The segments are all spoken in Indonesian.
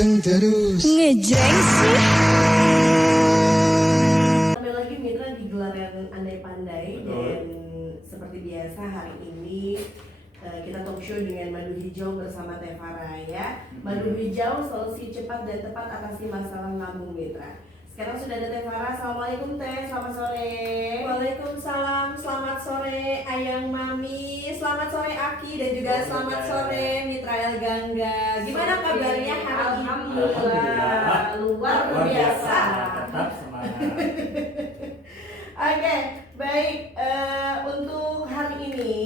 ganteng terus. Ngejreng sih. Kembali lagi mitra di gelaran Andai Pandai. Dan seperti biasa hari ini kita talk show dengan Madu Hijau bersama Teh Farah ya. Madu Hijau solusi cepat dan tepat atasi masalah lambung mitra. Sekarang sudah ada Teh Farah. Assalamualaikum Teh, selamat sore. Waalaikumsalam, selamat sore Ayang Mami, selamat sore Aki, dan juga selamat sore Mitra El Gangga. Gimana kabarnya hari ini? Alhamdulillah, luar biasa. Tetap semangat. Oke, baik. Untuk hari ini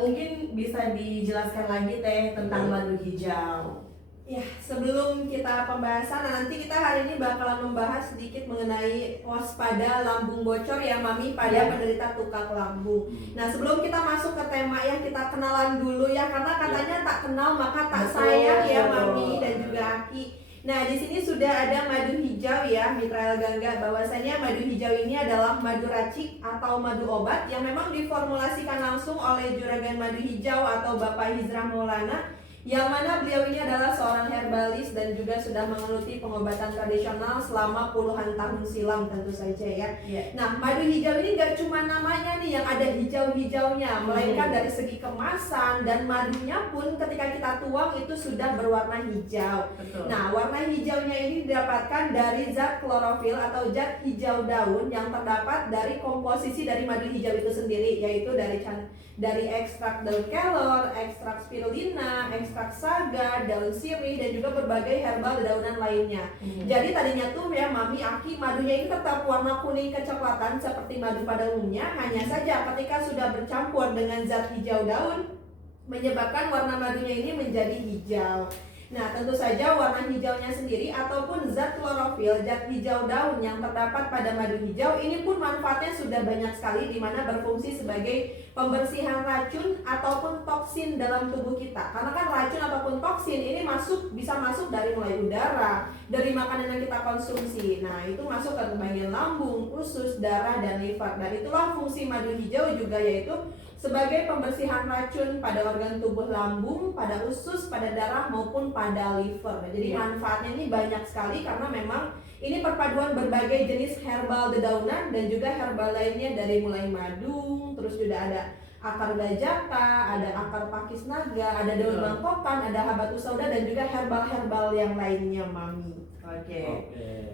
mungkin bisa dijelaskan lagi Teh tentang madu hijau. Ya, sebelum kita pembahasan, nanti kita hari ini bakalan membahas sedikit mengenai waspada lambung bocor ya Mami pada penderita tukak lambung. Nah, sebelum kita masuk ke tema yang kita kenalan dulu ya, karena katanya tak kenal maka tak sayang ya Mami dan juga Aki. Nah, di sini sudah ada madu hijau ya, Mitra El Gangga. Bahwasanya madu hijau ini adalah madu racik atau madu obat yang memang diformulasikan langsung oleh Juragan Madu Hijau atau Bapak Hizrah Maulana, yang mana beliau ini adalah seorang herbalis dan juga sudah menggeluti pengobatan tradisional selama puluhan tahun silam tentu saja ya. Nah, madu hijau ini gak cuma namanya nih yang ada hijau-hijaunya, melainkan dari segi kemasan dan madunya pun ketika kita tuang itu sudah berwarna hijau. Betul. Nah, warna hijaunya ini didapatkan dari zat klorofil atau zat hijau daun yang terdapat dari komposisi dari madu hijau itu sendiri, yaitu dari ekstrak daun kelor, ekstrak spirulina, ekstrak saga, daun sirih, dan juga berbagai herbal dedaunan lainnya. Jadi tadinya tuh ya Mami Aki, madunya ini tetap warna kuning kecoklatan seperti madu pada umumnya, hanya saja ketika sudah bercampur dengan zat hijau daun menyebabkan warna madunya ini menjadi hijau. Nah, tentu saja warna hijaunya sendiri ataupun zat klorofil, zat hijau daun yang terdapat pada madu hijau ini pun manfaatnya sudah banyak sekali, di mana berfungsi sebagai pembersihan racun ataupun toksin dalam tubuh kita. Karena kan racun ataupun toksin ini bisa masuk dari mulai udara, dari makanan yang kita konsumsi. Nah, itu masuk ke bagian lambung, usus, darah, dan liver. Dan itulah fungsi madu hijau juga, yaitu sebagai pembersihan racun pada organ tubuh lambung, pada usus, pada darah maupun pada liver. Jadi manfaatnya ini banyak sekali karena memang ini perpaduan berbagai jenis herbal dedaunan dan juga herbal lainnya, dari mulai madu, terus juga ada akar gajaka, ada akar pakis naga, ada daun mangkokan, ada habatus sauda, dan juga herbal-herbal yang lainnya Mami. Oke.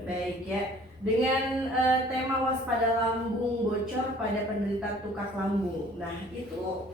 Baik ya. Dengan tema waspada lambung bocor pada penderita tukak lambung. Nah, itu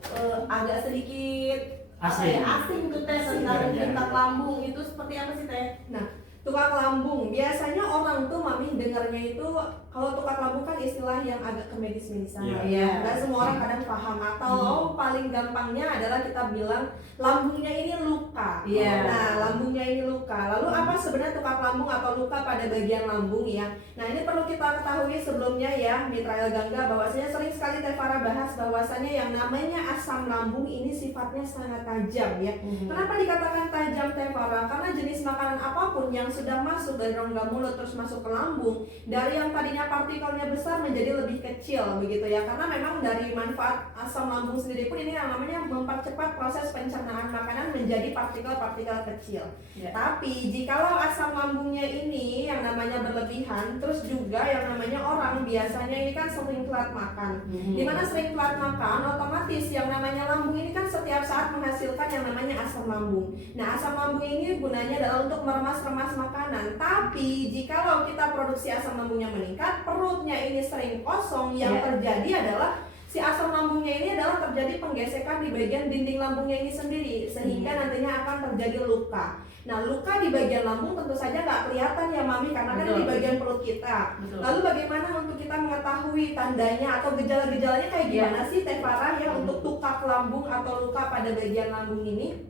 agak sedikit asing tuh Teh tentang tukak lambung itu seperti apa sih Teh? Nah, tukak lambung, biasanya orang tuh Mami dengarnya itu, kalau tukak lambung kan istilah yang agak ke medis-medisan ya. Dan semua orang kadang paham, atau paling gampangnya adalah kita bilang lambungnya ini luka. Nah, lambungnya ini luka. Lalu apa sebenarnya tukak lambung atau luka pada bagian lambung ya? Nah, ini perlu kita ketahui sebelumnya ya, Mitra El Gangga, bahwasanya sering sekali Teh Farah bahas bahwasanya yang namanya asam lambung ini sifatnya sangat tajam ya. Kenapa dikatakan tajam Teh Farah? Karena jenis makanan apapun yang sudah masuk dari rongga mulut terus masuk ke lambung, dari yang tadinya partikelnya besar menjadi lebih kecil begitu ya, karena memang dari manfaat asam lambung sendiri pun ini yang namanya mempercepat proses pencernaan makanan menjadi partikel-partikel kecil. Tapi jikalau asam lambungnya ini yang namanya berlebihan, terus juga yang namanya orang biasanya ini kan sering telat makan, dimana sering telat makan otomatis yang namanya lambung ini kan setiap saat menghasilkan yang namanya asam lambung. Nah, asam lambung ini gunanya adalah untuk meremas-remas makanan. Tapi jikalau kita produksi asam lambungnya meningkat, perutnya ini sering kosong, yang terjadi adalah si asam lambungnya ini adalah terjadi penggesekan di bagian dinding lambungnya ini sendiri, sehingga nantinya akan terjadi luka. Nah, luka di bagian lambung tentu saja nggak kelihatan ya Mami, karena kan di bagian perut kita. Lalu bagaimana untuk kita mengetahui tandanya atau gejala-gejalanya kayak gimana sih Teh Farah ya untuk tukak lambung atau luka pada bagian lambung ini?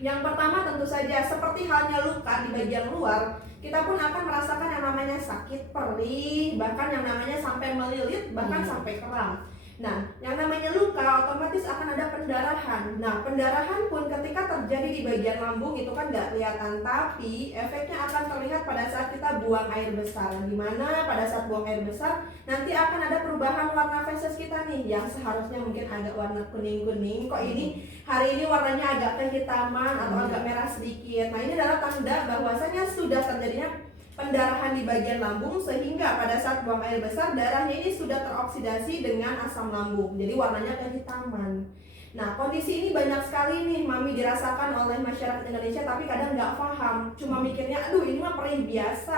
Yang pertama tentu saja seperti halnya luka di bagian luar, kita pun akan merasakan yang namanya sakit, perih, bahkan yang namanya sampai melilit, bahkan sampai kram. Nah, yang namanya luka otomatis akan ada pendarahan. Nah, pendarahan pun ketika terjadi di bagian lambung itu kan nggak kelihatan, tapi efeknya akan terlihat pada saat kita buang air besar. Dimana pada saat buang air besar nanti akan ada perubahan warna feses kita nih, yang seharusnya mungkin agak warna kuning-kuning. Kok ini hari ini warnanya agak kehitaman atau agak merah sedikit. Nah, ini adalah tanda bahwasanya sudah terjadinya pendarahan di bagian lambung, sehingga pada saat buang air besar darahnya ini sudah teroksidasi dengan asam lambung, jadi warnanya kehitaman. Nah, kondisi ini banyak sekali nih Mami dirasakan oleh masyarakat Indonesia, tapi kadang nggak paham, cuma mikirnya aduh ini mah perih biasa.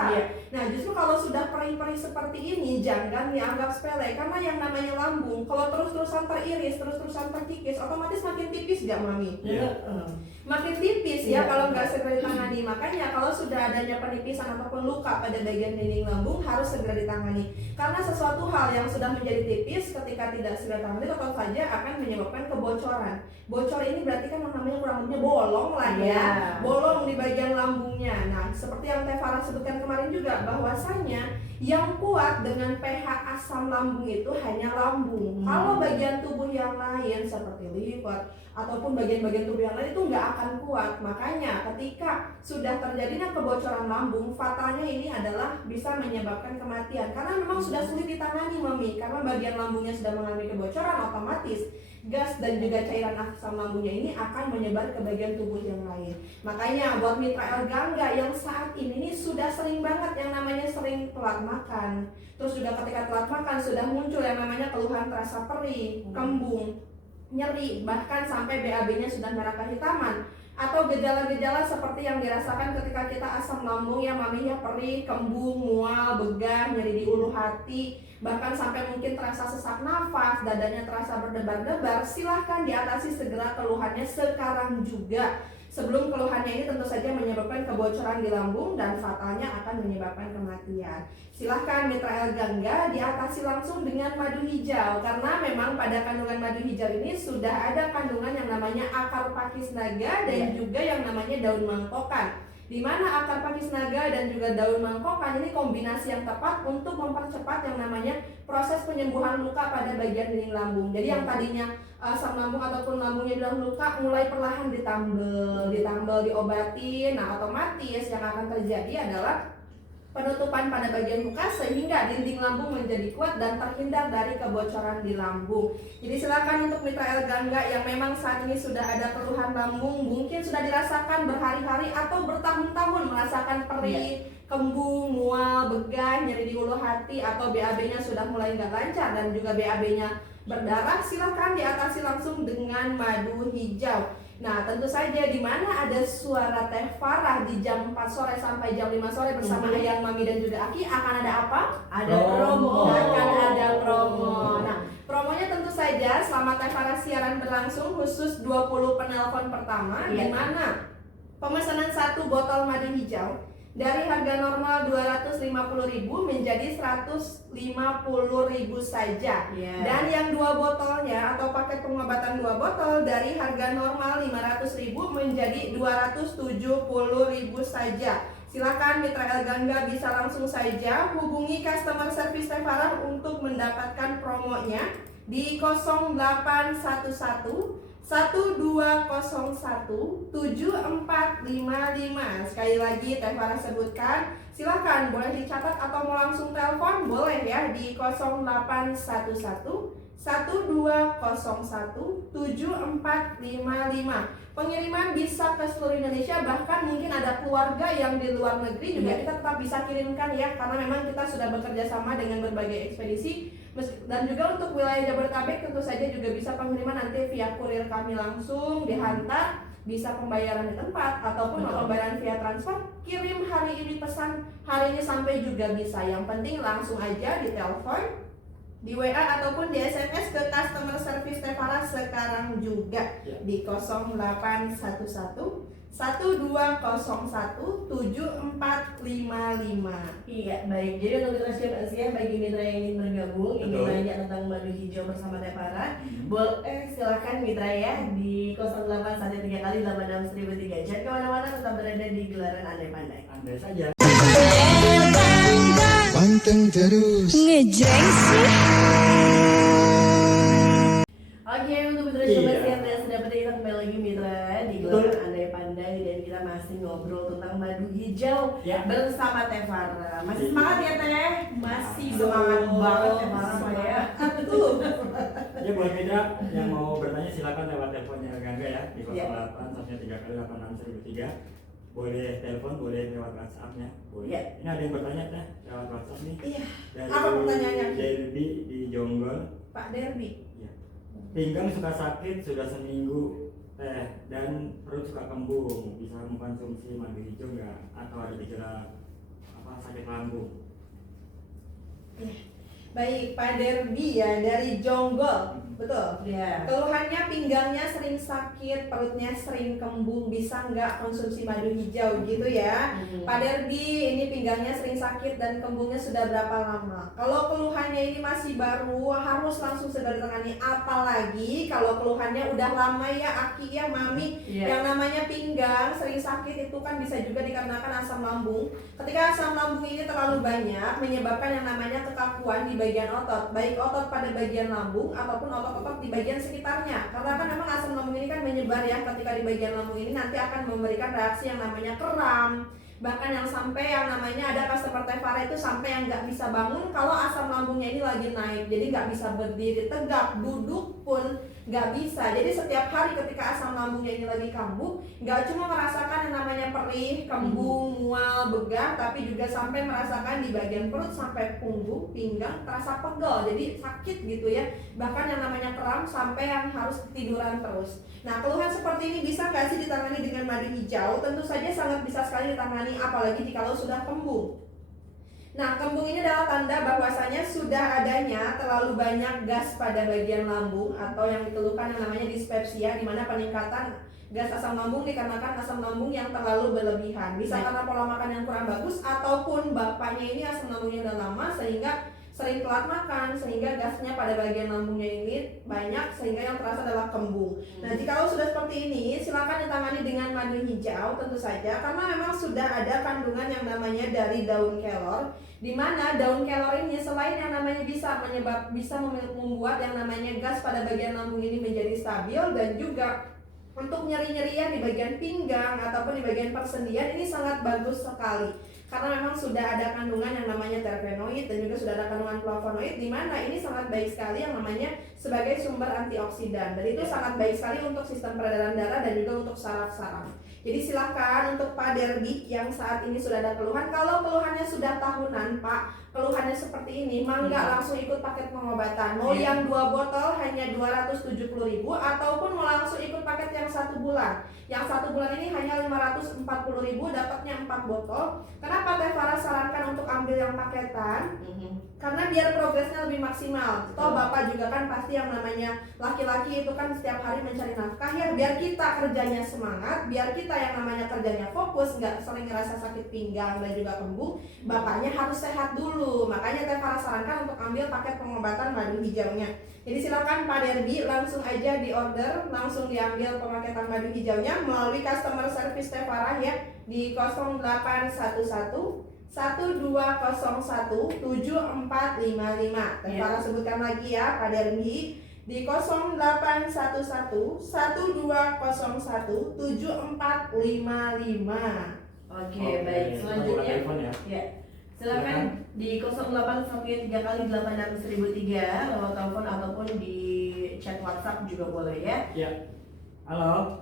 Nah, justru kalau sudah perih-perih seperti ini jangan dianggap sepele, karena yang namanya lambung kalau terus-terusan teriris, terus-terusan terkikis, otomatis makin tipis gak Mami? Makin tipis ya kalau nggak segera ditangani. Makanya kalau sudah adanya penipisan ataupun luka pada bagian dinding lambung harus segera ditangani, karena sesuatu hal yang sudah menjadi tipis ketika tidak segera ditangani tentu saja akan menyebabkan kebocoran. Bocor ini berarti kan namanya kurang lebihnya bolong lah ya, bolong di bagian lambungnya. Nah, seperti yang Teh Farah sebutkan kemarin juga, bahwasanya yang kuat dengan pH asam lambung itu hanya lambung. Kalau bagian tubuh yang lain seperti liver ataupun bagian-bagian tubuh yang lain itu nggak akan kuat. Makanya ketika sudah terjadinya kebocoran lambung, fatalnya ini adalah bisa menyebabkan kematian, karena memang sudah sulit ditangani Mami, karena bagian lambungnya sudah mengalami kebocoran, otomatis gas dan juga cairan asam lambungnya ini akan menyebar ke bagian tubuh yang lain. Makanya buat mitra Elgangga yang saat ini sudah sering banget yang namanya sering telat makan, terus juga ketika telat makan sudah muncul yang namanya keluhan terasa perih, kembung, nyeri, bahkan sampai BAB-nya sudah merah kehitaman, atau gejala-gejala seperti yang dirasakan ketika kita asam lambung ya Mami ya, perih, kembung, mual, begah, nyeri di ulu hati, bahkan sampai mungkin terasa sesak nafas, dadanya terasa berdebar-debar. Silahkan diatasi segera keluhannya sekarang juga, sebelum keluhannya ini tentu saja menyebabkan kebocoran di lambung dan fatalnya akan menyebabkan kematian. Silahkan mitra Elgangga diatasi langsung dengan madu hijau, karena memang pada kandungan madu hijau ini sudah ada kandungan yang namanya akar pakis naga dan juga yang namanya daun mangkokan, di mana akar pakis naga dan juga daun mangkokan ini kombinasi yang tepat untuk mempercepat yang namanya proses penyembuhan luka pada bagian dinding lambung. Jadi yang tadinya asam lambung ataupun lambungnya dalam luka mulai perlahan ditambel, diobati. Nah, otomatis yang akan terjadi adalah penutupan pada bagian luka sehingga dinding lambung menjadi kuat dan terhindar dari kebocoran di lambung. Jadi silakan untuk mitra Elgangga yang memang saat ini sudah ada keluhan lambung, mungkin sudah dirasakan berhari-hari atau bertahun-tahun merasakan perih, kembung, mual, begah, nyeri di ulu hati, atau BAB-nya sudah mulai nggak lancar dan juga BAB-nya berdarah, silakan diatasi langsung dengan madu hijau. Nah, tentu saja di mana ada suara Teh Farah di jam 4 sore sampai jam 5 sore bersama Ayang, Mami dan juga Aki akan ada apa? Ada promo. Akan ada promo. Nah, promonya tentu saja selama Teh Farah siaran berlangsung khusus 20 penelpon pertama, di mana pemesanan 1 botol madu hijau dari harga normal 250.000 menjadi 150.000 saja. Dan yang 2 botolnya atau paket pengobatan 2 botol dari harga normal 500.000 menjadi 270.000 saja. Silakan mitra Elgangga bisa langsung saja hubungi customer service Teh Farah untuk mendapatkan promonya di 0811 1201 7455. Sekali lagi Teh Farah sebutkan, silakan boleh dicatat atau mau langsung telepon boleh ya di 0811 1201 7455. Pengiriman bisa ke seluruh Indonesia, bahkan mungkin ada keluarga yang di luar negeri juga kita tetap bisa kirimkan ya, karena memang kita sudah bekerja sama dengan berbagai ekspedisi. Dan juga untuk wilayah Jabodetabek tentu saja juga bisa pengiriman nanti via kurir kami langsung dihantar, bisa pembayaran di tempat ataupun pembayaran via transfer. Kirim hari ini pesan hari ini sampai juga bisa. Yang penting langsung aja di telepon, di WA ataupun di SMS ke customer service Teh Farah sekarang juga di 0811 1201 7455. Iya, baik. Jadi untuk mitra Asia, bagi mitra yang ingin bergabung, ingin tanya tentang madu hijau bersama Teh Farah, boleh silakan mitra ya di 0813 kali 86.003. Jangan kemana-mana, tetap berada di gelaran Andai Pandai. Andai saja. Panteng terus ngejreng sih. ngobrol tentang madu hijau bersama Teh Farah. Masih semangat ya Teh? Masih semangat banget Teh Farah ya. Ya buat Mitra yang mau bertanya silakan lewat teleponnya Gangga ya di 08 sampai 3 kali 86 1003. Boleh telepon, boleh lewat WhatsApp-nya. Boleh. Ini ada yang bertanya Teh lewat WhatsApp nih. Iya. Dari Apa pertanyaannya? Derby di Jonggol. Pak Derby. Iya. Pinggang suka sakit sudah seminggu Teh dan perut suka kembung. Bisa mengkonsumsi madu hijau nggak? Atau ada gejala sakit lambung? Baik, Pak Derby ya dari Jonggol. Betul. Iya. Keluhannya pinggangnya sering sakit, perutnya sering kembung, bisa nggak konsumsi madu hijau gitu ya? Pak Derby, ini pinggangnya sering sakit dan kembungnya sudah berapa lama? Kalau keluhannya ini masih baru, harus langsung segera ditangani. Apalagi kalau keluhannya udah lama ya, Aki ya, Mami, yang namanya pinggang sering sakit itu kan bisa juga dikarenakan asam lambung. Ketika asam lambung ini terlalu banyak, menyebabkan yang namanya kekakuan di bagian otot, baik otot pada bagian lambung ataupun otot-otot di bagian sekitarnya. Karena kan memang asam lambung ini kan menyebar ya, ketika di bagian lambung ini nanti akan memberikan reaksi yang namanya kram. Bahkan yang sampai yang namanya ada customer Teh Farah itu sampai yang nggak bisa bangun kalau asam lambungnya ini lagi naik. Jadi nggak bisa berdiri tegak, duduk pun nggak bisa. Jadi setiap hari ketika asam lambungnya ini lagi kambuh, nggak cuma merasakan yang namanya perih, kembung, mual, begah, tapi juga sampai merasakan di bagian perut sampai punggung, pinggang terasa pegel, jadi sakit gitu ya. Bahkan yang namanya kram sampai yang harus tiduran terus. Nah, keluhan seperti ini bisa nggak sih ditangani dengan madu hijau? Tentu saja sangat bisa sekali ditangani, apalagi jika sudah kembung. Nah, kembung ini adalah tanda bahwasanya sudah adanya terlalu banyak gas pada bagian lambung atau yang dikeluhkan yang namanya dispepsia, di mana peningkatan gas asam lambung dikarenakan asam lambung yang terlalu berlebihan. Bisa karena pola makan yang kurang bagus ataupun bapaknya ini asam lambungnya udah lama sehingga sering telat makan sehingga gasnya pada bagian lambungnya ini banyak sehingga yang terasa adalah kembung. Nah, jika sudah seperti ini silakan ditangani dengan madu hijau tentu saja, karena memang sudah ada kandungan yang namanya dari daun kelor, di mana daun kelor ini selain yang namanya bisa membuat yang namanya gas pada bagian lambung ini menjadi stabil, dan juga untuk nyeri-nyerian di bagian pinggang ataupun di bagian persendian ini sangat bagus sekali. Karena memang sudah ada kandungan yang namanya terpenoid dan juga sudah ada kandungan flavonoid, di mana ini sangat baik sekali yang namanya sebagai sumber antioksidan, dan itu sangat baik sekali untuk sistem peredaran darah dan juga untuk saraf-saraf. Jadi silahkan untuk Pak Derby yang saat ini sudah ada keluhan, kalau keluhannya sudah tahunan Pak, keluhannya seperti ini, mangga langsung ikut paket pengobatan. Mau yang 2 botol hanya 270.000 ataupun mau langsung ikut paket yang 1 bulan. Yang 1 bulan ini hanya 540.000, dapatnya 4 botol. Kenapa Teh Farah sarankan untuk ambil yang paketan? Karena biar progresnya lebih maksimal. Toh Bapak juga kan pasti yang namanya laki-laki itu kan setiap hari mencari nafkah ya, biar kita kerjanya semangat, biar kita yang namanya kerjanya fokus, nggak sering ngerasa sakit pinggang dan juga kembung. Bapaknya harus sehat dulu. Makanya Teh Farah sarankan untuk ambil paket pengobatan madu hijaunya. Jadi silakan Pak Derby langsung aja di order, langsung diambil pemaketan madu hijaunya melalui customer service Teh Farah ya di 0811 1201 7455. Teh Farah sebutkan lagi ya Pak Derby di 0811 1201 7455. Oke, baik. Selanjutnya ya. Silakan di 0813 kali 86.003 lewat telepon ataupun di chat WhatsApp juga boleh ya. Ya. Halo.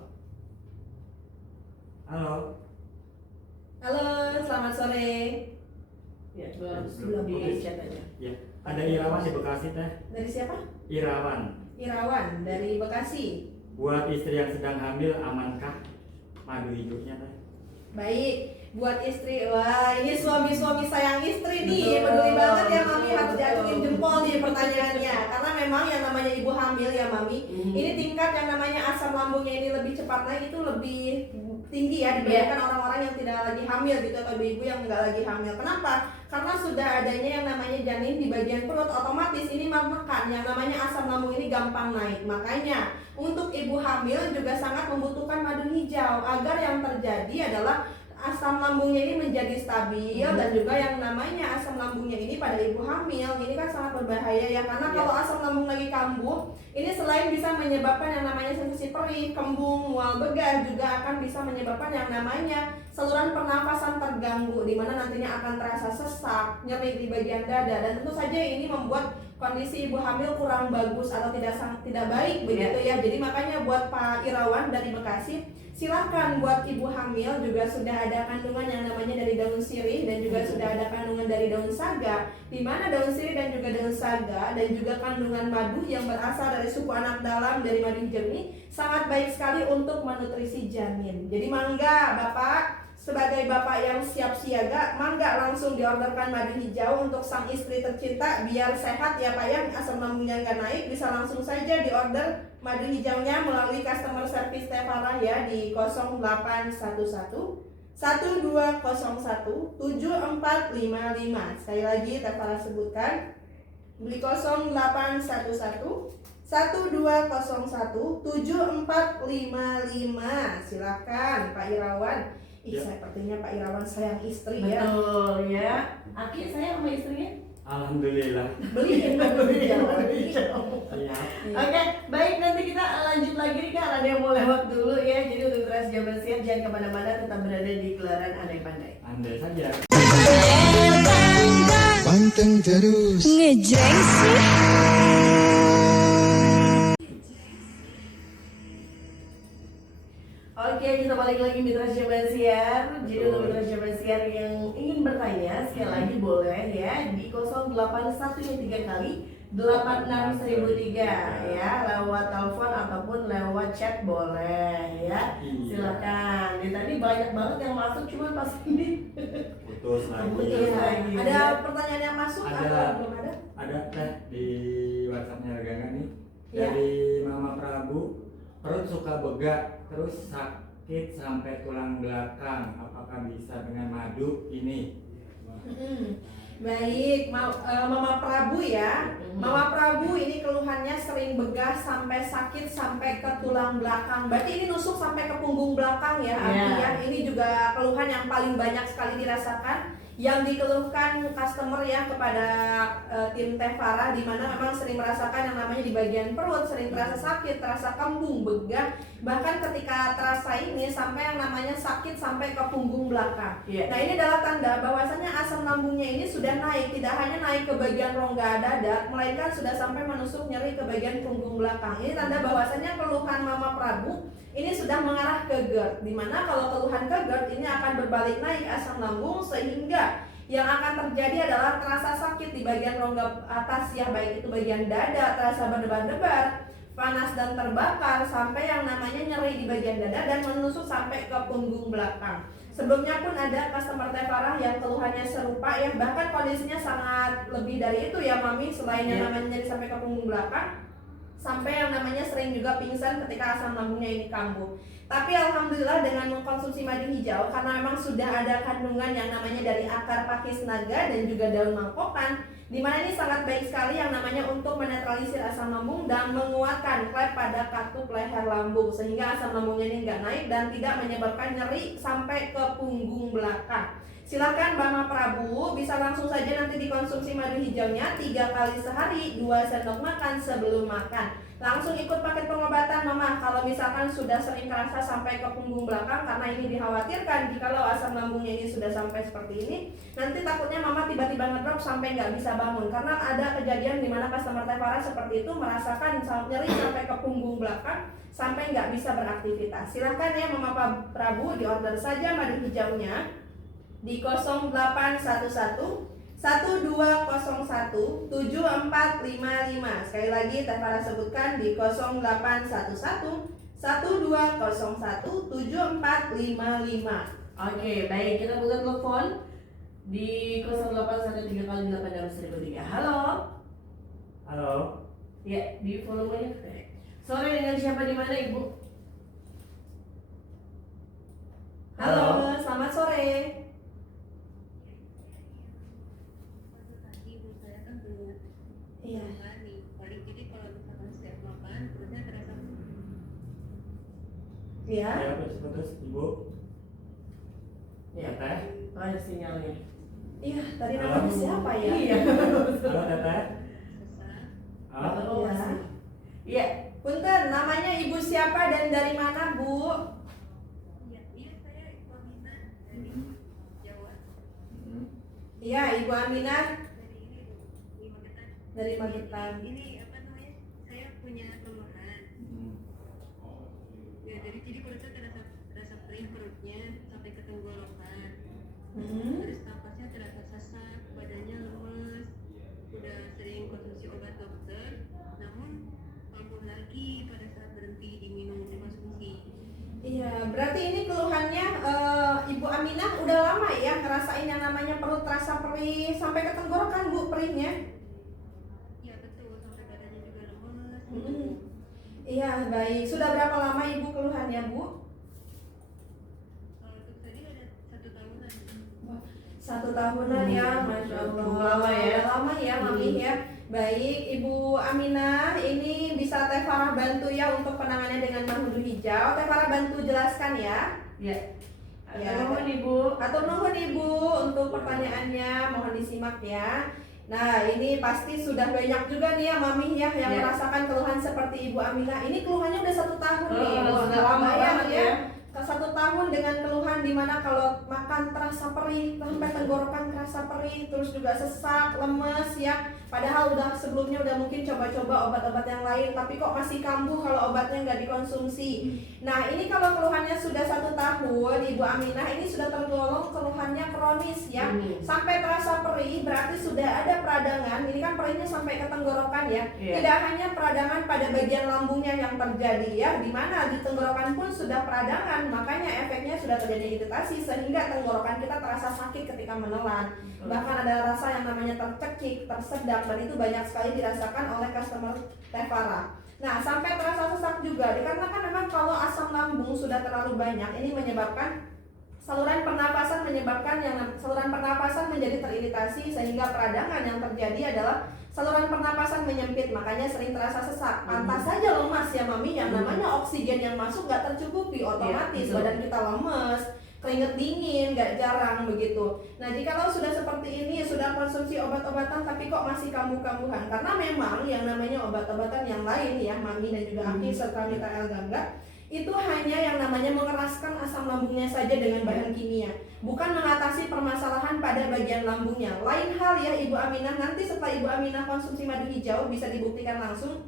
Halo. Halo, selamat sore. Ya, belum di chat aja. Ya. Ada Irawan di Bekasi Teh. Dari siapa? Irawan. Irawan dari Bekasi. Buat istri yang sedang hamil, amankah madu hijaunya Teh? Baik, buat istri, wah ini suami-suami sayang istri nih, peduli banget ya Mami, harus diacungin jempol nih pertanyaannya. Karena memang yang namanya ibu hamil ya Mami, ini tingkat yang namanya asam lambungnya ini lebih cepat naik, itu lebih tinggi ya dibandingkan orang-orang yang tidak lagi hamil gitu, atau ibu-ibu yang nggak lagi hamil. Kenapa? Karena sudah adanya yang namanya janin di bagian perut, otomatis ini menekan yang namanya asam lambung ini gampang naik. Makanya untuk ibu hamil juga sangat membutuhkan madu hijau agar yang terjadi adalah asam lambungnya ini menjadi stabil dan juga yang namanya asam lambungnya ini pada ibu hamil ini kan sangat berbahaya ya, karena kalau asam lambung lagi kambuh ini selain bisa menyebabkan yang namanya sensasi perih, kembung, mual, begah, juga akan bisa menyebabkan yang namanya saluran pernafasan terganggu, di mana nantinya akan terasa sesak, nyeri di bagian dada, dan tentu saja ini membuat kondisi ibu hamil kurang bagus atau tidak baik begitu ya. Jadi makanya buat Pak Irawan dari Bekasi, silahkan buat ibu hamil juga sudah ada kandungan yang namanya dari daun sirih dan juga sudah ada kandungan dari daun saga, di mana daun sirih dan juga daun saga dan juga kandungan madu yang berasal dari suku anak dalam dari madu hijau ini sangat baik sekali untuk menutrisi janin. Jadi mangga Bapak sebagai bapak yang siap siaga, mangga langsung diorderkan madu hijau untuk sang istri tercinta biar sehat ya Pak ya, asam lambungnya nggak naik, bisa langsung saja diorder madu hijaunya melalui customer service Tevara ya di 0811 1201 7455. Sekali lagi Tevara sebutkan di 0811 1201 7455. Silakan Pak Irawan. Sepertinya Pak Irawan sayang istri ya. Betul ya. Aki sayang sama istrinya? Alhamdulillah. Beliin madu hijau. Oke, baik, nanti kita lanjut lagi nih Kak. Ada yang mau lewat dulu ya. Jadi untuk Trans Jabar Siap jangan kemana-mana, tetap berada di gelaran Andai Pandai. Andai saja. Panteng terus ngejreng sih. Oke, kita balik lagi Mitra Jabar Siar. Jadi untuk Mitra Jabar Siar yang ingin bertanya, sekali lagi boleh ya di 081 yang 3 kali 86003 ya, lewat telepon ataupun lewat chat boleh ya. Silakan. Ya, tadi banyak banget yang masuk, cuma pas ini Putus lagi. putus lagi. Ada pertanyaan yang masuk Ada. atau belum ada? Ada teh di WhatsApp-nya Gangga nih Ya. dari Mama Prabu, perut suka begak terus sakit sampai tulang belakang, apakah bisa dengan madu ini? Baik, Mama Prabu ya. Mama Prabu ini keluhannya sering begah sampai sakit sampai ke tulang belakang. Berarti ini nusuk sampai ke punggung belakang ya. Artinya ini juga keluhan yang paling banyak sekali dirasakan, yang dikeluhkan customer ya kepada tim Tevara, di mana memang sering merasakan yang namanya di bagian perut sering terasa sakit, terasa kembung, begah, bahkan ketika terasa ini sampai yang namanya sakit sampai ke punggung belakang. Nah ini adalah tanda bahwasanya asam lambungnya ini sudah naik, tidak hanya naik ke bagian rongga dada, melainkan sudah sampai menusuk nyeri ke bagian punggung belakang. Ini tanda bahwasanya keluhan Mama Prabu ini sudah mengarah ke GERD, dimana kalau keluhan ke GERD ini akan berbalik naik asam lambung, sehingga yang akan terjadi adalah terasa sakit di bagian rongga atas ya, baik itu bagian dada, terasa berdebar-debar, panas dan terbakar, sampai yang namanya nyeri di bagian dada dan menusuk sampai ke punggung belakang. Sebelumnya pun ada customer Tevara yang keluhannya serupa ya, bahkan kondisinya sangat lebih dari itu ya Mami, selain yang namanya nyeri sampai ke punggung belakang, sampai yang namanya sering juga pingsan ketika asam lambungnya ini kambuh. Tapi alhamdulillah dengan mengkonsumsi madu hijau, karena memang sudah ada kandungan yang namanya dari akar pakis naga dan juga daun mangkokan, dimana ini sangat baik sekali yang namanya untuk menetralisir asam lambung dan menguatkan klep pada katup leher lambung, sehingga asam lambungnya ini nggak naik dan tidak menyebabkan nyeri sampai ke punggung belakang. Silakan Mama Prabu, bisa langsung saja nanti dikonsumsi madu hijaunya 3 kali sehari, 2 sendok makan sebelum makan. Langsung ikut paket pengobatan Mama kalau misalkan sudah sering kerasa sampai ke punggung belakang, karena ini dikhawatirkan jikalau asam lambungnya ini sudah sampai seperti ini, nanti takutnya Mama tiba-tiba ngedrop sampai nggak bisa bangun, karena ada kejadian di mana customer Tevara seperti itu merasakan nyeri sampai ke punggung belakang sampai nggak bisa beraktivitas. Silahkan ya Mama Prabu, diorder saja madu hijaunya di 0811 1201 7455. Sekali lagi Tevara sebutkan di 0811 1201 7455. Oke, baik, kita buka telepon di 0813 kali 86003. Halo. Halo. Ya, di volumenya. Sore, dengan siapa di mana Ibu? Halo, selamat sore. Iya. Ya. Ya, putus Ibu. Teteh. Oh, ada sinyalnya. Iya, tadi Halo. namanya siapa ya? Iya. Halo Teteh. Halo. Oh, Iya. Iya. Punten, namanya Ibu siapa dan dari mana, Bu? Iya, Ibu Aminah dari Magetan. Ini apa namanya? Saya punya keluhan. Ya, jadi perut saya terasa perih perutnya sampai ke tenggorokan. Terus napasnya terasa sesak, badannya lemes. Udah sering konsumsi obat dokter, namun kambuh lagi pada saat berhenti diminum dikonsumsi. Iya, berarti ini keluhannya Ibu Aminah udah lama ya ngerasain yang namanya perut terasa perih sampai ke tenggorokan, Bu, perihnya? Ya betul, sampai badannya juga lemes. Iya, baik. Sudah berapa lama Ibu keluhannya, Bu? Kalau untuk tadi ada 1 tahunan. 1 tahunan ya, Masya Allah. Cukup lama ya. Lama ya, Mami ya. Baik, Ibu Aminah, ini bisa Teh Farah bantu ya untuk penanganannya dengan Mahudhu Hijau. Teh Farah bantu jelaskan ya. Iya. Ya. Nuhun Ibu. Atur nuhun Ibu untuk pertanyaannya, mohon disimak ya. Nah, ini pasti sudah banyak juga nih ya Mami ya yang Ya. merasakan keluhan seperti Ibu Aminah. Ini keluhannya udah 1 tahun nih. Oh, sudah Nggak lama kebayang banget ya. Ke 1 tahun dengan keluhan dimana kalau makan terasa perih, sampai tenggorokan terasa perih, terus juga sesak, lemes ya. Padahal udah sebelumnya udah mungkin coba-coba obat-obat yang lain, tapi kok masih kambuh kalau obatnya nggak dikonsumsi. Nah, ini kalau keluhannya sudah 1 tahun, Ibu Aminah ini sudah tergolong keluhannya kronis ya. Sampai terasa perih berarti sudah ada peradangan. Ini kan perihnya sampai ke tenggorokan ya. Iya. Tidak hanya peradangan pada bagian lambungnya yang terjadi ya, di mana di tenggorokan pun sudah peradangan. Makanya efeknya sudah terjadi iritasi sehingga tenggorokan kita terasa sakit ketika menelan. Bahkan ada rasa yang namanya tercekik, tersedak, dan itu banyak sekali dirasakan oleh customer Teh Farah. Nah, sampai terasa sesak juga dikarenakan memang kalau asam lambung sudah terlalu banyak, ini menyebabkan saluran pernapasan menjadi teriritasi sehingga peradangan yang terjadi adalah saluran pernapasan menyempit, makanya sering terasa sesak. Pantas saja lemas ya Mami, yang namanya oksigen yang masuk gak tercukupi, otomatis betul. badan kita lemes, keringet dingin, gak jarang begitu. Nah, jikalau sudah seperti ini, sudah konsumsi obat-obatan tapi kok masih kambuh-kambuhan, karena memang yang namanya obat-obatan yang lain ya Mami dan juga Aki serta Mitra El Gangga itu hanya yang namanya mengeraskan asam lambungnya saja dengan bahan kimia, bukan mengatasi permasalahan pada bagian lambungnya. Lain hal ya Ibu Aminah, nanti setelah Ibu Aminah konsumsi madu hijau bisa dibuktikan langsung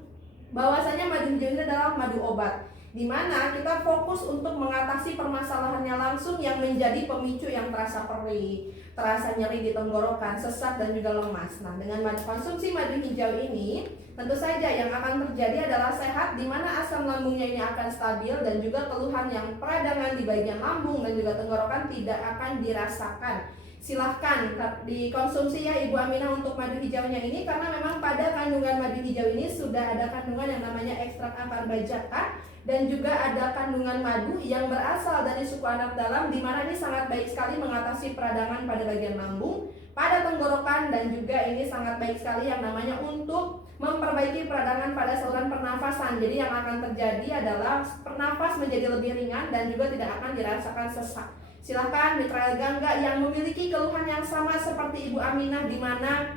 bahwasanya madu hijau ini adalah madu obat, di mana kita fokus untuk mengatasi permasalahannya langsung yang menjadi pemicu yang terasa perih, terasa nyeri di tenggorokan, sesak dan juga lemas. Nah, dengan konsumsi madu hijau ini tentu saja yang akan terjadi adalah sehat, di mana asam lambungnya ini akan stabil dan juga keluhan yang peradangan di bagian lambung dan juga tenggorokan tidak akan dirasakan. Silahkan dikonsumsi ya Ibu Aminah untuk madu hijaunya ini, karena memang pada kandungan madu hijau ini sudah ada kandungan yang namanya ekstrak akar bajaka dan juga ada kandungan madu yang berasal dari suku anak dalam, di mana ini sangat baik sekali mengatasi peradangan pada bagian lambung, pada tenggorokan, dan juga ini sangat baik sekali yang namanya untuk memperbaiki peradangan pada saluran pernafasan. Jadi yang akan terjadi adalah pernapas menjadi lebih ringan dan juga tidak akan dirasakan sesak. Silahkan Mitra El Gangga yang memiliki keluhan yang sama seperti Ibu Aminah, di mana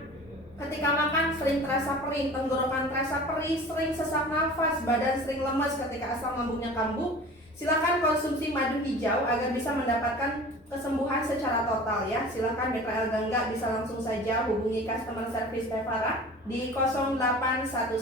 ketika makan sering terasa perih, tenggorokan terasa perih, sering sesak nafas, badan sering lemas ketika asam lambungnya kambuh. Silakan konsumsi madu hijau agar bisa mendapatkan kesembuhan secara total ya. Silakan Mitra El Gangga bisa langsung saja hubungi customer service Teh Farah di 0811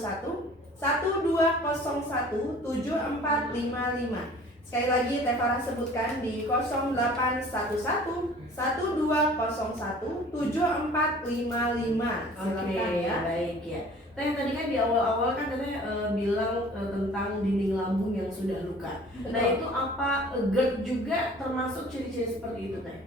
1201 7455. Sekali lagi Teh Farah sebutkan di 0811 1201 7455. Silakan ya. Baik ya. Teh tadi kan di awal-awal kan Teteh bilang tentang dinding lambung yang sudah luka. Nah, itu apa GERD juga termasuk ciri-ciri seperti itu Teh?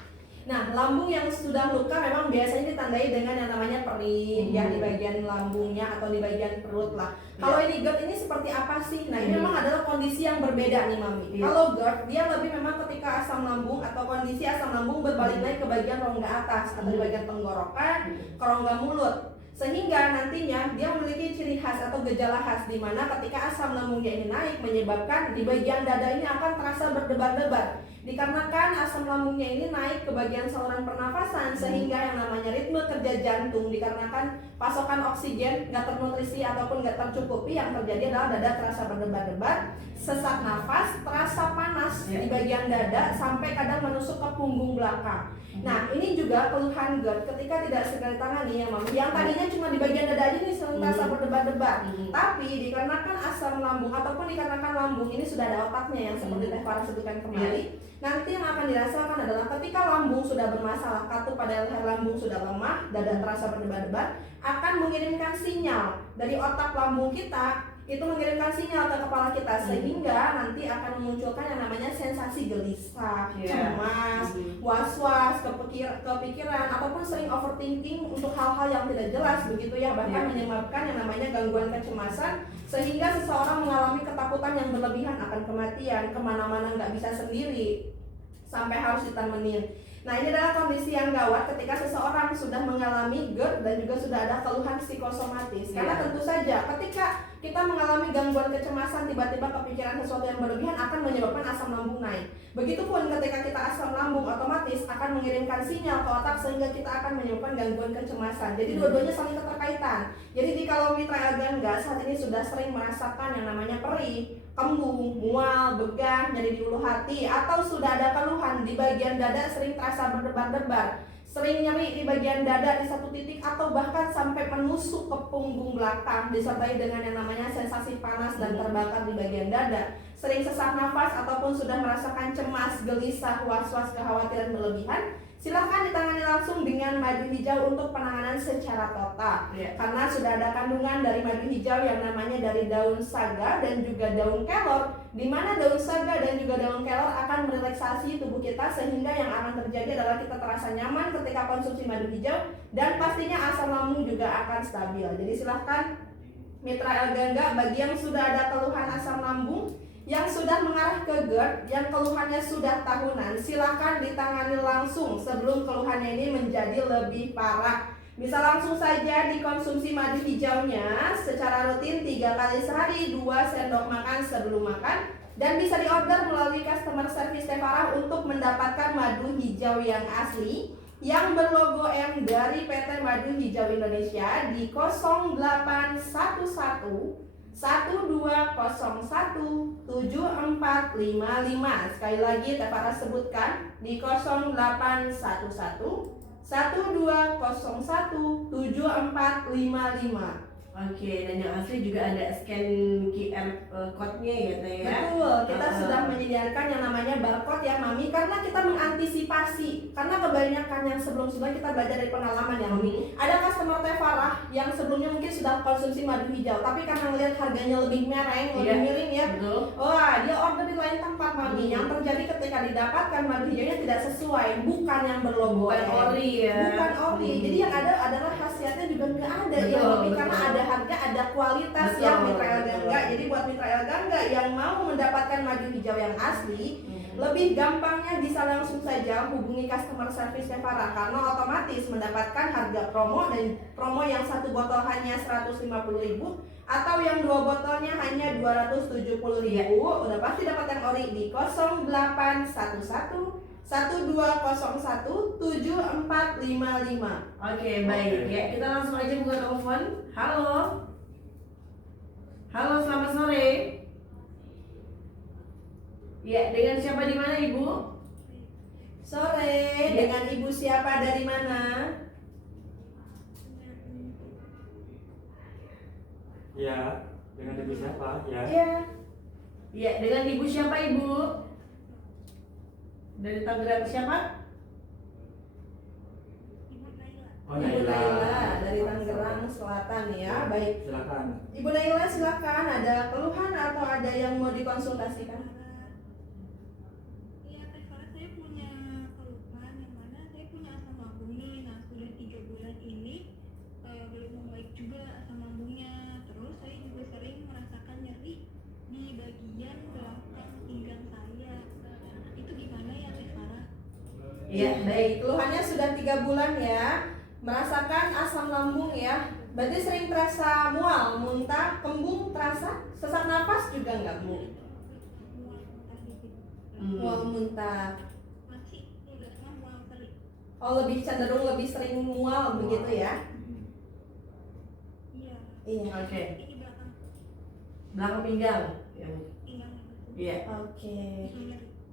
Nah, lambung yang sudah luka memang biasanya ditandai dengan yang namanya perih ya di bagian lambungnya atau di bagian perut lah. Kalau ini GERD ini seperti apa sih? Nah, ini memang adalah kondisi yang berbeda nih Mami. Kalau GERD dia lebih memang ketika asam lambung atau kondisi asam lambung berbalik naik ke bagian rongga atas atau di bagian tenggorokan, ke rongga mulut. sehingga nantinya dia memiliki ciri khas atau gejala khas di mana ketika asam lambungnya ini naik menyebabkan di bagian dada ini akan terasa berdebar-debar. Dikarenakan asam lambungnya ini naik ke bagian saluran pernafasan sehingga yang namanya ritme kerja jantung dikarenakan pasokan oksigen nggak ternutrisi ataupun nggak tercukupi, yang terjadi adalah dada terasa berdebar-debar, sesak nafas, terasa panas di bagian dada sampai kadang menusuk ke punggung belakang. Nah, ini juga keluhan GERD ketika tidak segera ditangani ya, Mami. Yang tadinya cuma di bagian dada aja nih sering terasa berdebar-debar. Tapi dikarenakan asam lambung ataupun dikarenakan lambung ini sudah ada otaknya yang seperti Teh Farah sebutkan kembali. Nanti yang akan dirasakan adalah ketika lambung sudah bermasalah, katup pada leher lambung sudah lemah, dada terasa berdebar-debar, akan mengirimkan sinyal dari otak lambung kita, itu mengirimkan sinyal ke kepala kita sehingga nanti akan memunculkan yang namanya sensasi gelisah, cemas, was-was, kepikiran ataupun sering overthinking untuk hal-hal yang tidak jelas begitu ya, bahkan menyebabkan yang namanya gangguan kecemasan sehingga seseorang mengalami ketakutan yang berlebihan akan kematian, kemana-mana nggak bisa sendiri sampai harus ditemenin. Nah, ini adalah kondisi yang gawat ketika seseorang sudah mengalami GERD dan juga sudah ada keluhan psikosomatis. Karena tentu saja ketika kita mengalami gangguan kecemasan, tiba-tiba kepikiran sesuatu yang berlebihan akan menyebabkan asam lambung naik. Begitupun ketika kita asam lambung otomatis akan mengirimkan sinyal ke otak sehingga kita akan menyebabkan gangguan kecemasan. Jadi dua-duanya saling keterkaitan. Jadi kalau mitra Elgangga saat ini sudah sering merasakan yang namanya perih, kembung, mual, begah, nyeri di ulu hati, atau sudah ada keluhan di bagian dada sering terasa berdebar-debar, sering nyeri di bagian dada di satu titik atau bahkan sampai menusuk ke punggung belakang disertai dengan yang namanya sensasi panas dan terbakar di bagian dada, sering sesak nafas ataupun sudah merasakan cemas, gelisah, was-was, kekhawatiran berlebihan, silakan ditangani langsung dengan madu hijau untuk penanganan secara total. Karena sudah ada kandungan dari madu hijau yang namanya dari daun saga dan juga daun kelor, di mana daun saga dan juga daun kelor akan merelaksasi tubuh kita sehingga yang akan terjadi adalah kita terasa nyaman ketika konsumsi madu hijau dan pastinya asam lambung juga akan stabil. Jadi silahkan mitra Elgangga bagi yang sudah ada keluhan asam lambung, yang sudah mengarah ke GERD, yang keluhannya sudah tahunan, silakan ditangani langsung sebelum keluhannya ini menjadi lebih parah. Bisa langsung saja dikonsumsi madu hijaunya secara rutin 3 kali sehari, 2 sendok makan sebelum makan, dan bisa diorder melalui customer service Teh Farah untuk mendapatkan madu hijau yang asli yang berlogo M dari PT Madu Hijau Indonesia di 0811 1201 7455. Sekali lagi Teh Farah sebutkan di 0811 1201 7455. Oke, dan yang asli juga ada scan QR code-nya ya Teh ya? Betul, kita sudah menyediakan yang namanya barcode ya Mami, karena kita mengantisipasi. Karena kebanyakan yang sebelum-sebelumnya kita belajar dari pengalaman ya Mami. Ada customer Teh Farah yang sebelumnya mungkin sudah konsumsi madu hijau, tapi karena melihat harganya lebih mereng, lebih miring ya, wah dia order di lain tempat Mami. Yang terjadi ketika didapatkan madu hijaunya tidak sesuai, bukan yang berlogo ori ya? Bukan ori, jadi yang ada adalah khasiatnya juga nggak ada ya Mami, karena ada harga, ada kualitas ya mitra Elgangga. Jadi buat mitra Elgangga yang mau mendapatkan madu hijau yang asli, lebih gampangnya bisa langsung saja hubungi customer service Teh Farah karena otomatis mendapatkan harga promo, dan promo yang satu botol hanya 150.000 atau yang 2 botolnya hanya 270.000. Udah pasti dapat yang ori di 0811 1201 7455. Oke, baik ya, kita langsung aja buka telepon. Halo, selamat sore. Ya, dengan siapa di mana Ibu? Sore, dengan Ibu siapa dari mana? Ya, dengan ibu siapa? Ya. Ya, dengan Ibu siapa Ibu? Dari Tangerang siapa? Oh, Ibu Naila. Naila dari Tangerang Selatan ya. Baik. Silakan. Ibu Naila silakan, ada keluhan atau ada yang mau dikonsultasikan? Iya, Teh Farah, saya punya keluhan yang mana saya punya asam lambung nih. Nah, sudah 3 bulan ini belum membaik juga asam lambungnya. Terus saya juga sering merasakan nyeri di bagian belakang pinggang saya. Itu gimana ya Teh Farah? Iya, baik. Keluhannya sudah 3 bulan ya, merasakan asam lambung ya Berarti sering terasa mual, muntah, kembung terasa, sesak napas juga enggak, Bu? Mual, muntah. Masih enggak mau sering. Oh, lebih cenderung lebih sering mual begitu ya? Iya. Iya. Oke. Ini belakang Belakang pinggang. pinggang. Iya. Oke.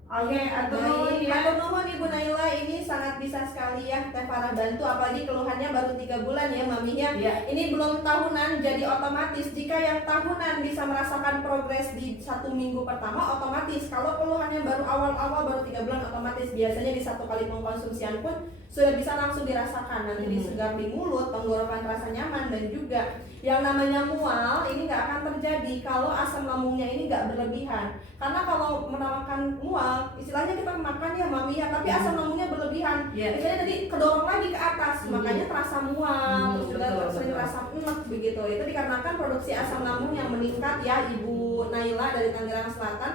Oke, atur nuhun Baik, ya. atur nuhun Ibu Naila, ini sangat bisa sekali ya Teh Farah bantu, apalagi keluhannya baru 3 bulan ya Mami ya. Iya. Ini belum tahunan, jadi otomatis jika yang tahunan bisa merasakan progres di 1 minggu pertama, otomatis kalau keluhannya baru awal-awal baru 3 bulan, otomatis biasanya di 1 kali pengkonsumsian pun sudah bisa langsung dirasakan nanti di segar di mulut, tenggorokan terasa nyaman, dan juga yang namanya mual ini nggak akan terjadi kalau asam lambungnya ini nggak berlebihan. Karena kalau menawarkan mual, istilahnya kita makan ya Mami ya, tapi asam lambungnya berlebihan. Iya. Biasanya nanti kedorong lagi ke atas, makanya terasa mual, terus juga betul, sering betul. terasa enak begitu. Itu dikarenakan produksi asam lambung yang meningkat ya Ibu Naila dari Tangerang Selatan.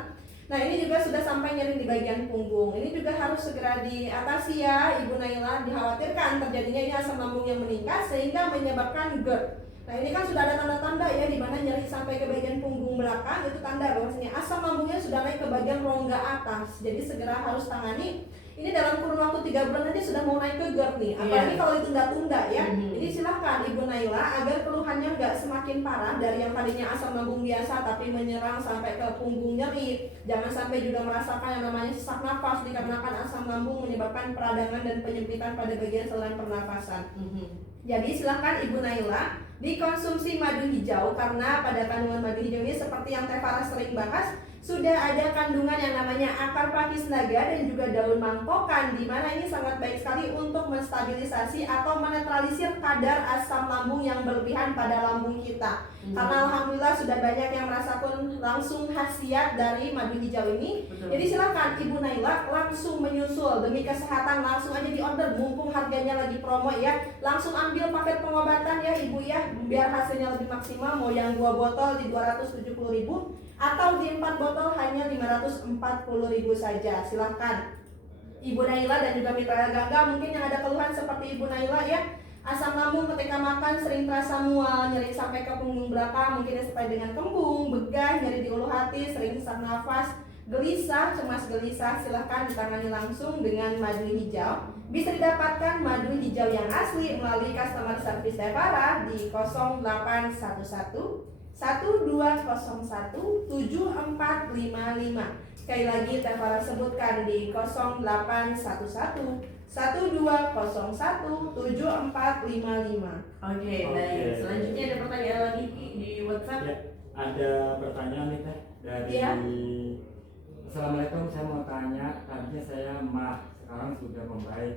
Nah ini juga sudah sampai nyeri di bagian punggung. Ini juga harus segera diatasi ya Ibu Naila. Dikhawatirkan terjadinya ini asam lambung yang meningkat sehingga menyebabkan GERD. Nah ini kan sudah ada tanda-tanda ya di mana nyeri sampai ke bagian punggung belakang, itu tanda bahwasanya asam lambungnya sudah naik ke bagian rongga atas. Jadi segera harus tangani. Ini dalam kurun waktu 3 bulan aja sudah mau naik ke GERD nih. Apalagi kalau ditunda-tunda ya. Jadi silahkan Ibu Naila agar keluhannya nggak semakin parah dari yang tadinya asam lambung biasa tapi menyerang sampai ke punggung nyeri. Jangan sampai juga merasakan yang namanya sesak nafas dikarenakan asam lambung menyebabkan peradangan dan penyempitan pada bagian saluran pernafasan. Jadi silahkan Ibu Naila dikonsumsi madu hijau, karena pada kandungan madu hijau ini seperti yang Teh Farah sering bahas, sudah ada kandungan yang namanya akar pakis naga dan juga daun mangkokan, di mana ini sangat baik sekali untuk menstabilisasi atau menetralisir kadar asam lambung yang berlebihan pada lambung kita. Karena alhamdulillah sudah banyak yang merasakan langsung khasiat dari madu hijau ini. Betul. Jadi silakan Ibu Naila langsung menyusul demi kesehatan, langsung aja di order, mumpung harganya lagi promo ya. Langsung ambil paket pengobatan ya Ibu ya, biar hasilnya lebih maksimal. Mau yang 2 botol di 270.000 atau di 4 botol hanya 540.000 saja. Silahkan Ibu Naila dan juga Mitra Gangga mungkin yang ada keluhan seperti Ibu Naila ya, asam lambung ketika makan sering terasa mual, nyeri sampai ke punggung belakang, mungkin disertai dengan kembung, begah, nyeri di ulu hati, sering sesak nafas, gelisah, cemas gelisah, silahkan ditangani langsung dengan madu hijau. Bisa didapatkan madu hijau yang asli melalui customer service Teh Farah di 0811 1201 7455. Sekali lagi Teh Farah sebutkan di 0811 1201 7455. Oke, baik. Selanjutnya ada pertanyaan lagi di WhatsApp. Ya, ada pertanyaan nih Teh dari Iya. Assalamualaikum, saya mau tanya, tadinya saya mah sekarang sudah membaik,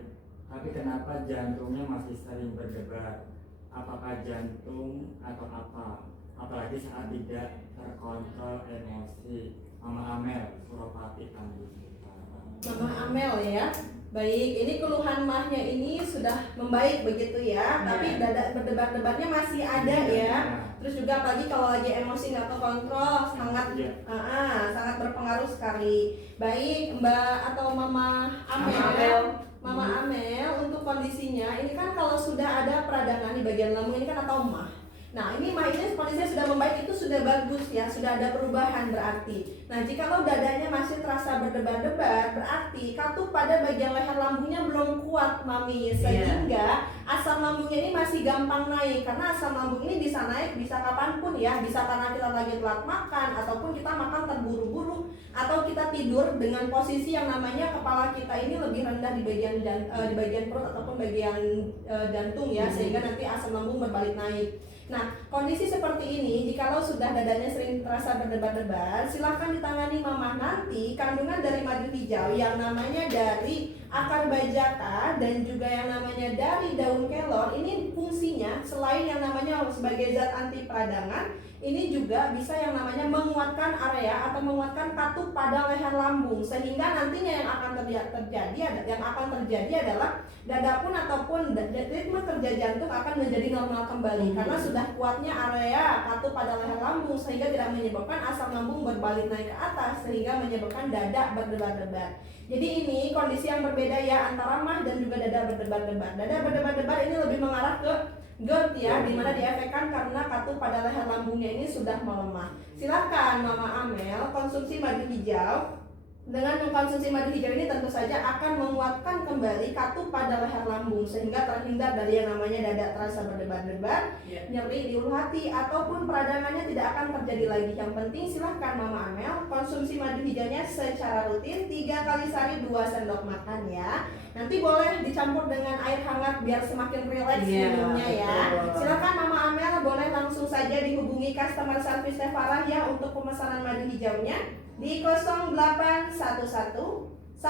tapi kenapa jantungnya masih sering berdebar? Apakah jantung atau apa? Apalagi saat tidak terkontrol emosi. Mama Amel, Suropati, Tanjung. Mama Amel ya. Baik, ini keluhan mahnya ini sudah membaik begitu ya, tapi dada berdebar-debarnya masih ada ya. Terus juga apalagi kalau lagi emosi nggak terkontrol, sangat sangat berpengaruh sekali. Baik Mbak atau Mama Amel. Mama Amel, untuk kondisinya ini kan kalau sudah ada peradangan di bagian lambung ini kan atau mah. Nah ini mah ini kondisinya sudah membaik, itu sudah bagus ya, sudah ada perubahan berarti. Nah jikalau dadanya masih terasa berdebar-debar, berarti katup pada bagian leher lambungnya belum kuat Mami, sehingga asam lambungnya ini masih gampang naik. Karena asam lambung ini bisa naik bisa kapanpun ya, bisa karena kita lagi telat makan, ataupun kita makan terburu-buru, atau kita tidur dengan posisi yang namanya kepala kita ini lebih rendah di bagian perut ataupun bagian jantung ya, sehingga nanti asam lambung berbalik naik. Nah, kondisi seperti ini, jikalau sudah dadanya sering terasa berdebar-debar, silahkan ditangani Mama. Nanti kandungan dari madu hijau yang namanya dari akar bajaka dan juga yang namanya dari daun kelor, ini fungsinya selain yang namanya sebagai zat anti peradangan, ini juga bisa yang namanya menguatkan area atau menguatkan katup pada leher lambung, sehingga nantinya yang akan terjadi adalah dada pun ataupun ritme kerja jantung akan menjadi normal kembali karena sudah kuatnya area katup pada leher lambung, sehingga tidak menyebabkan asam lambung berbalik naik ke atas sehingga menyebabkan dada berdebar-debar. Jadi ini kondisi yang berbeda ya antara mah dan juga dada berdebar-debar. Dada berdebar-debar ini lebih mengarah ke GERD ya, dimana diefekkan karena katup pada leher lambungnya ini sudah melemah. Silakan Mama Amel konsumsi madu hijau. Dengan mengkonsumsi madu hijau ini tentu saja akan menguatkan kembali katup pada leher lambung sehingga terhindar dari yang namanya dada terasa berdebar-debar, nyeri di ulu hati ataupun peradangannya tidak akan terjadi lagi. Yang penting silahkan Mama Amel konsumsi madu hijaunya secara rutin 3 kali sehari 2 sendok makan ya. Nanti boleh dicampur dengan air hangat biar semakin rileks minumnya ya. Silakan Mama Amel boleh langsung saja dihubungi customer service Tevara ya untuk pemesanan madu hijaunya di 0811 1201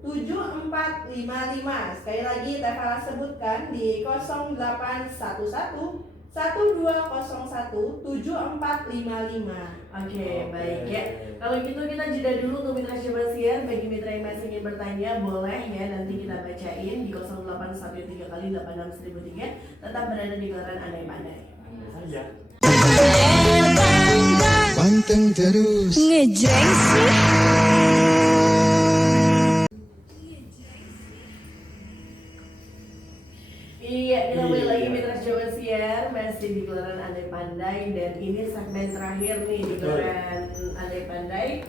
7455. Sekali lagi Tevara sebutkan di 0811 1201 7455. Oke, baik ya. Kalau gitu kita jeda dulu untuk mitra Syabasian. Bagi mitra yang masih ingin bertanya boleh ya, nanti kita bacain di 0813 kali 86.003. Tetap berada di gelaran Andai Pandai. Saja. Panteng terus. Ngejreng sih. Iya, kita kembali lagi mitra Syabasian, masih di gelaran Andai Pandai. Dan ini segmen terakhir nih di gelaran Andai Pandai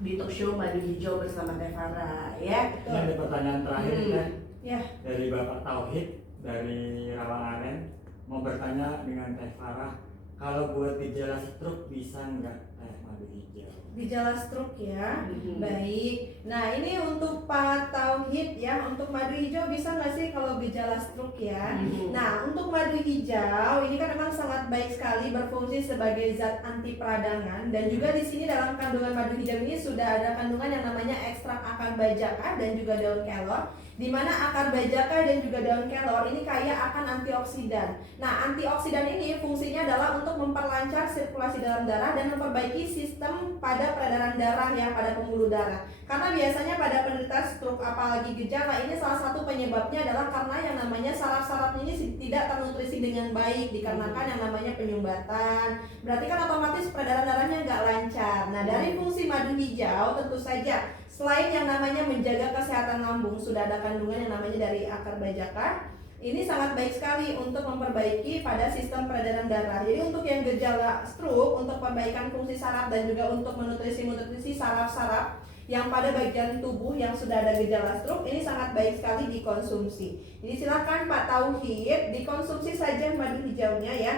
di talk show Madu Hijau bersama Tevara ya. Ini ada pertanyaan terakhir kan Ya. dari Bapak Tauhid dari Rawangaren, mau bertanya dengan Tevara, kalau buat gejala stroke bisa nggak madu hijau? Gejala stroke ya. Baik. Nah, ini untuk Pak Tauhid ya, untuk madu hijau bisa nggak sih kalau gejala stroke ya? Nah, untuk madu hijau ini kan memang sangat baik sekali berfungsi sebagai zat anti peradangan, dan juga di sini dalam kandungan madu hijau ini sudah ada kandungan yang namanya ekstrak akar bajaka dan juga daun kelor, di mana akar bajaka dan juga daun kelor ini kaya akan antioksidan. Nah, antioksidan ini fungsinya adalah untuk memperlancar sirkulasi dalam darah dan memperbaiki sistem pada peredaran darah ya, pada pembuluh darah. Karena biasanya pada penderita stroke apalagi gejala ini salah satu penyebabnya adalah karena yang namanya saraf-sarafnya ini tidak ternutrisi dengan baik dikarenakan yang namanya penyumbatan. Berarti kan otomatis peredaran darahnya nggak lancar. Nah, dari fungsi madu hijau tentu saja selain yang namanya menjaga kesehatan lambung, sudah ada kandungan yang namanya dari akar bajaka. Ini sangat baik sekali untuk memperbaiki pada sistem peredaran darah. Jadi untuk yang gejala stroke, untuk perbaikan fungsi saraf dan juga untuk menutrisi saraf-saraf yang pada bagian tubuh yang sudah ada gejala stroke, ini sangat baik sekali dikonsumsi. Jadi silakan Pak Tauhid dikonsumsi saja madu hijaunya ya.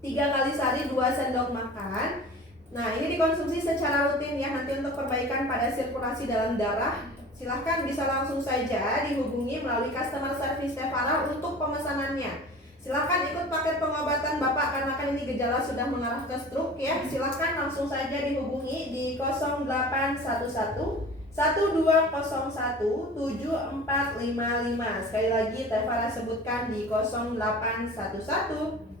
3 kali sehari 2 sendok makan. Nah, ini dikonsumsi secara rutin ya, nanti untuk perbaikan pada sirkulasi dalam darah. Silahkan bisa langsung saja dihubungi melalui customer service Tevara untuk pemesanannya. Silahkan ikut paket pengobatan Bapak karena kan ini gejala sudah mengarah ke stroke ya. Silahkan langsung saja dihubungi di 0811 1201 7455. Sekali lagi Tevara sebutkan di 0811 1201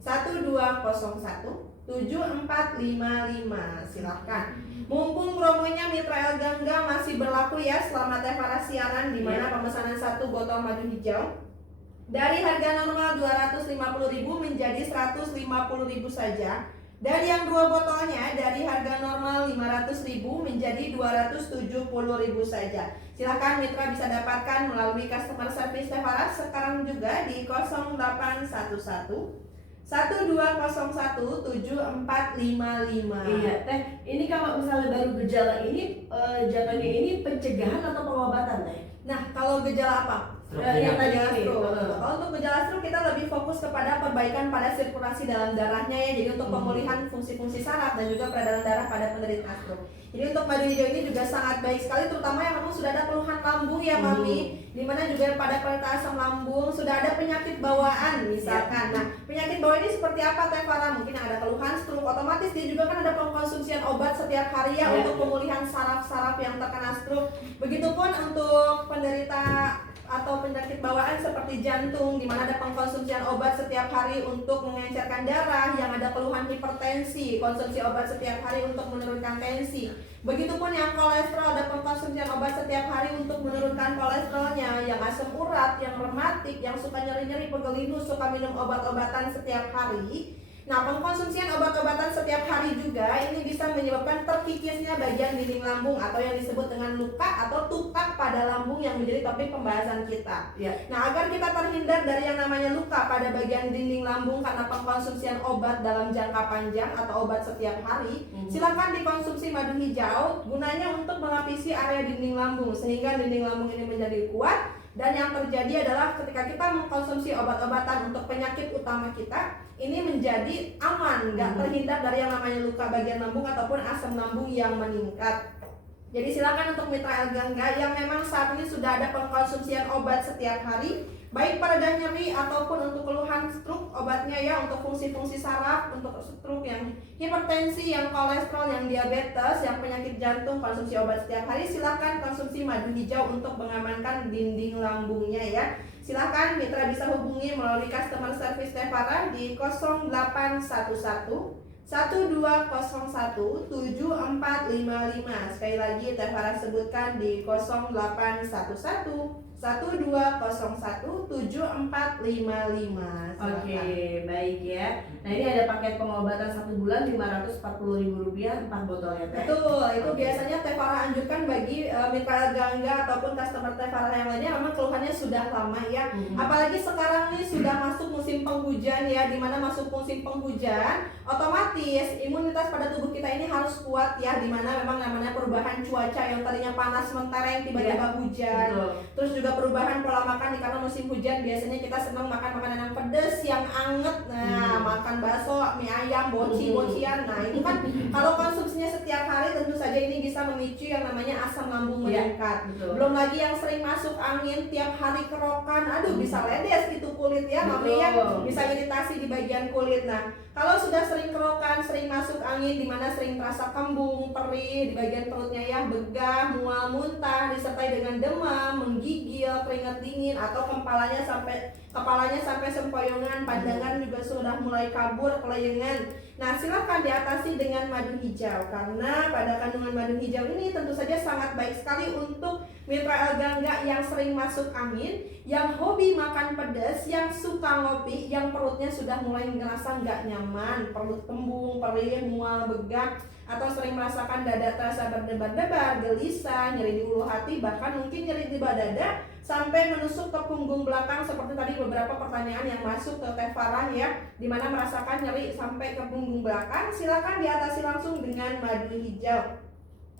7455. Silahkan. Mumpung promonya Mitra El Gangga masih berlaku ya selama Tevara siaran, di mana pemesanan 1 botol madu hijau dari harga normal 250.000 menjadi 150.000 saja, dan yang 2 botolnya dari harga normal 500.000 menjadi 270.000 saja. Silakan Mitra bisa dapatkan melalui customer service Tevara sekarang juga di 0811 1201 7455. Iya, Teh. Ini kalau misalnya baru gejala ini, jatuhnya ini pencegahan atau pengobatan, Teh? Nah, kalau gejala apa? Yang tadi ini. Kalau untuk gejala stroke kita lebih fokus kepada perbaikan pada sirkulasi dalam darahnya ya. Jadi untuk pemulihan fungsi-fungsi saraf dan juga peredaran darah pada penderita stroke. Jadi untuk madu hijau ini juga sangat baik sekali, terutama yang memang sudah ada keluhan lambung ya Mami, dimana juga pada penderita asam lambung, sudah ada penyakit bawaan misalkan. Nah, penyakit bawaan ini seperti apa Tevara? Mungkin ada keluhan stroke, otomatis dia juga kan ada pengkonsumsian obat setiap hari ya untuk pemulihan saraf-saraf yang terkena stroke. Begitupun untuk penderita atau penyakit bawaan seperti jantung, di mana ada pengkonsumsian obat setiap hari untuk mengencerkan darah, yang ada keluhan hipertensi, konsumsi obat setiap hari untuk menurunkan tensi. Begitupun yang kolesterol, ada pengkonsumsian obat setiap hari untuk menurunkan kolesterolnya, yang asam urat, yang rematik, yang suka nyeri-nyeri, pegel lindung, suka minum obat-obatan setiap hari. Nah, pengkonsumsian obat-obatan setiap hari juga ini bisa menyebabkan terkikisnya bagian dinding lambung atau yang disebut dengan luka atau tukak pada lambung yang menjadi topik pembahasan kita. Nah, agar kita terhindar dari yang namanya luka pada bagian dinding lambung karena pengkonsumsian obat dalam jangka panjang atau obat setiap hari, silakan dikonsumsi madu hijau gunanya untuk melapisi area dinding lambung sehingga dinding lambung ini menjadi kuat. Dan yang terjadi adalah ketika kita mengkonsumsi obat-obatan untuk penyakit utama kita, ini menjadi aman, nggak terhindar dari yang namanya luka bagian lambung ataupun asam lambung yang meningkat. Jadi silakan untuk mitra Elgangga yang memang saat ini sudah ada pengkonsumsian obat setiap hari, baik pereda nyeri ataupun untuk keluhan stroke obatnya ya, untuk fungsi-fungsi saraf, untuk stroke yang hipertensi, yang kolesterol, yang diabetes, yang penyakit jantung, konsumsi obat setiap hari, silakan konsumsi madu hijau untuk mengamankan dinding lambungnya ya. Silakan mitra bisa hubungi melalui customer service Tevara di 0811 1201 7455. Sekali lagi Tevara sebutkan di 0811 1201 7455. Oke, baik ya. Nah, ini ada paket pengobatan 1 bulan Rp540.000 4 botol ya, Teh? Betul, itu biasanya Tevara anjurkan bagi mitra Elgangga ataupun customer Tevara yang lainnya memang keluhannya sudah lama ya. Apalagi sekarang nih sudah masuk musim penghujan ya, dimana masuk musim penghujan, otomatis imunitas pada tubuh kita ini harus kuat ya, dimana memang namanya perubahan cuaca yang tadinya panas mentereng tiba-tiba hujan. Terus juga perubahan pola makan karena musim hujan biasanya kita senang makan makanan yang pedas, yang anget, nah makan bakso, mie ayam, bocian. Nah itu kan kalau konsumsinya setiap hari tentu saja ini bisa memicu yang namanya asam lambung meningkat. Belum lagi yang sering masuk angin tiap hari kerokan, aduh bisa ledes gitu kulit ya, Mami ya, bisa iritasi di bagian kulit. Nah kalau sudah sering kerokan, sering masuk angin, dimana sering terasa kembung, perih di bagian perutnya ya, begah, mual, muntah, disertai dengan demam, menggigil, keringat dingin, atau kepalanya sampai sempoyongan, pandangan juga sudah mulai kabur, kelayangan. Nah silakan diatasi dengan madu hijau, karena pada kandungan madu hijau ini tentu saja sangat baik sekali untuk mitra Elgangga yang sering masuk angin, yang hobi makan pedas, yang suka ngopi, yang perutnya sudah mulai ngerasa nggak nyaman, perut kembung, perih, mual, begah, atau sering merasakan dada terasa berdebar-debar, gelisah, nyeri di ulu hati, bahkan mungkin nyeri di dada sampai menusuk ke punggung belakang seperti tadi beberapa pertanyaan yang masuk ke Tevara ya, dimana merasakan nyeri sampai ke punggung belakang. Silakan diatasi langsung dengan madu hijau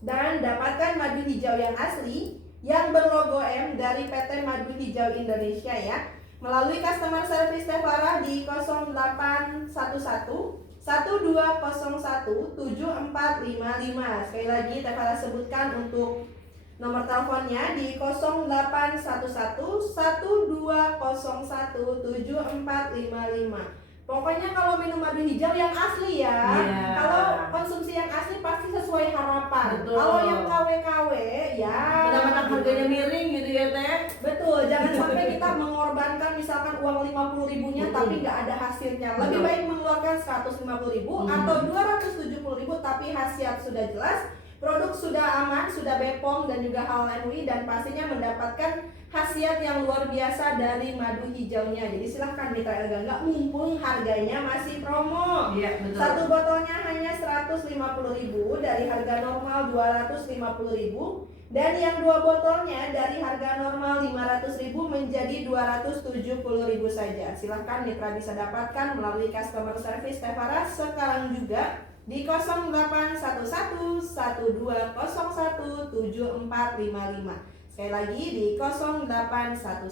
dan dapatkan madu hijau yang asli yang berlogo M dari PT Madu Hijau Indonesia ya, melalui customer service Tevara di 0811 1201 7455. Sekali lagi Tevara sebutkan untuk nomor teleponnya di 0811 1201 7455. Pokoknya kalau minum madu hijau yang asli ya. Kalau konsumsi yang asli pasti sesuai harapan. Kalau yang KW-KW ya Benar-benar harganya miring gitu ya, Teh. betul, jangan sampai kita mengorbankan misalkan uang 50.000-nya tapi nggak ada hasilnya. Lebih baik mengeluarkan 150.000 atau 270.000 tapi khasiat sudah jelas, produk sudah aman, sudah BPOM dan juga halal MUI, dan pastinya mendapatkan khasiat yang luar biasa dari madu hijaunya. Jadi silahkan mitra Elgangga, mumpung harganya masih promo. Iya, betul. Satu botolnya hanya 150.000 dari harga normal 250.000, dan yang 2 botolnya dari harga normal 500.000 menjadi 270.000 saja. Silahkan mitra bisa dapatkan melalui customer service Tevara sekarang juga di 0811 1201 7455. Sekali lagi di 0811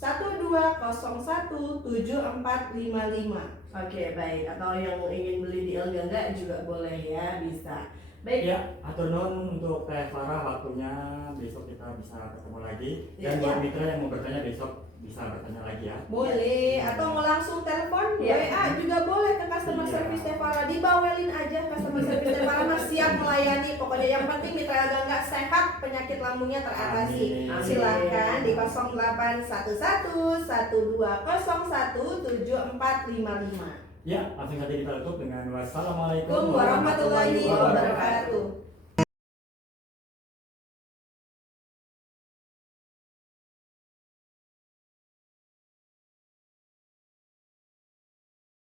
1201 7455. Oke, baik. Atau yang ingin beli di Elgangga juga boleh ya, bisa. Baik. Ya, atur nuhun untuk Tevara waktunya, besok kita bisa ketemu lagi. Dan buat mitra yang mau bertanya besok bisa bertanya lagi ya. Boleh, atau mau langsung telepon, WA juga boleh ke customer service Tevara. Dibawelin aja customer service Tevara, mas siap melayani. Pokoknya yang penting mitra Elgangga sehat, penyakit lambungnya teratasi. Amin. Silakan di 0811 1201 7455. Ya, langsung saja kita tutup dengan wassalamualaikum Warahmatullahi wabarakatuh.